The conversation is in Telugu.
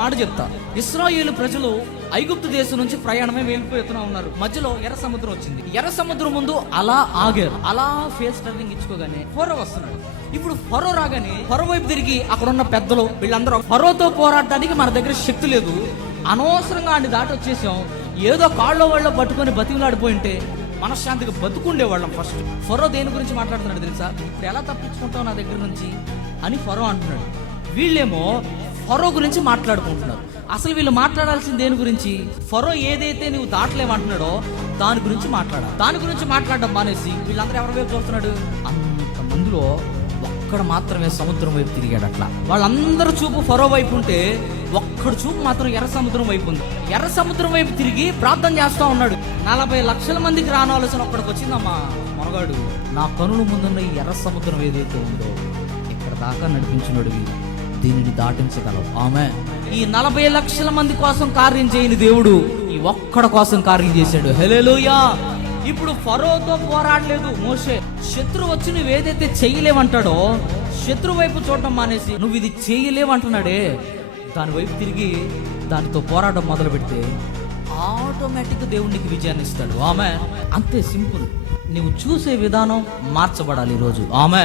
మాట చెప్తా. ఇశ్రాయేలు ప్రజలు ఐగుప్తు దేశం నుంచి ప్రయాణమే వెళ్ళిపోతున్నా ఉన్నారు. మధ్యలో ఎర్ర సముద్రం వచ్చింది. ఎర్ర సముద్రం ముందు అలా ఆగారు. అలా ఫేస్ టర్నింగ్ ఇచ్చుకోగానే ఫరో వస్తున్నాడు. ఇప్పుడు ఫరో రాగానే ఫరో వైపు తిరిగి అక్కడ ఉన్న పెద్దలు వీళ్ళందరూ ఫరోతో పోరాడటానికి మన దగ్గర శక్తి లేదు, అనవసరంగా ఆయన దాటి వచ్చేసాం, ఏదో కాళ్ళలో వాళ్ళ పట్టుకొని బతికిలాడిపోయింటే మనశ్శాంతిగా బతుకుండేవాళ్ళం. ఫస్ట్ ఫరో దేని గురించి మాట్లాడుతున్నాడు తెలుసా? ఇప్పుడు ఎలా తప్పించుకుంటావు నా దగ్గర నుంచి అని ఫరో అంటున్నాడు. వీళ్ళేమో ఫరో గురించి మాట్లాడుకుంటున్నారు. అసలు వీళ్ళు మాట్లాడాల్సింది దేని గురించి? ఫరో ఏదైతే నువ్వు దాటలేమంటున్నాడో దాని గురించి మాట్లాడాలి. దాని గురించి మాట్లాడడం మానేసి వీళ్ళందరూ ఎవరి వైపు చూస్తున్నాడు? అంత మందిలో ఒక్కడు మాత్రమే సముద్రం వైపు తిరిగాడు. అట్లా వాళ్ళందరూ చూపు ఫరో వైపు ఉంటే ఒక్కడు చూపు మాత్రం ఎర్ర సముద్రం వైపు ఉంది. ఎర్ర సముద్రం వైపు తిరిగి ప్రార్థన చేస్తా ఉన్నాడు. 40 లక్షల మందికి రానవలసిన ఒక్కడికి వచ్చిందమ్మా మొనగాడు. నా కనుల ముందున్న ఈ ఎర్ర సముద్రం ఏదైతే ఉందో ఇక్కడ దాకా నడిపించినోడివి, దీనిని దాటించగలవు. ఆమె ఈ 40 లక్షల మంది కోసం కార్యం చేయని దేవుడు ఈ ఒక్కడి కోసం కార్యం చేశాడు. హల్లెలూయా. ఇప్పుడు ఫరోతో పోరాడలేదు మోషే. శత్రువు వచ్చి నువ్వు ఏదైతే చేయలేవంటాడో శత్రువు వైపు చూడటం మానేసి నువ్వు ఇది చేయలేవంటున్నాడే దాని వైపు తిరిగి దానితో పోరాటం మొదలు పెడితే ఆటోమేటిక్ దేవుడికి విజయాన్ని ఇస్తాడు. ఆమె అంతే సింపుల్. నువ్వు చూసే విధానం మార్చబడాలి ఈరోజు. ఆమె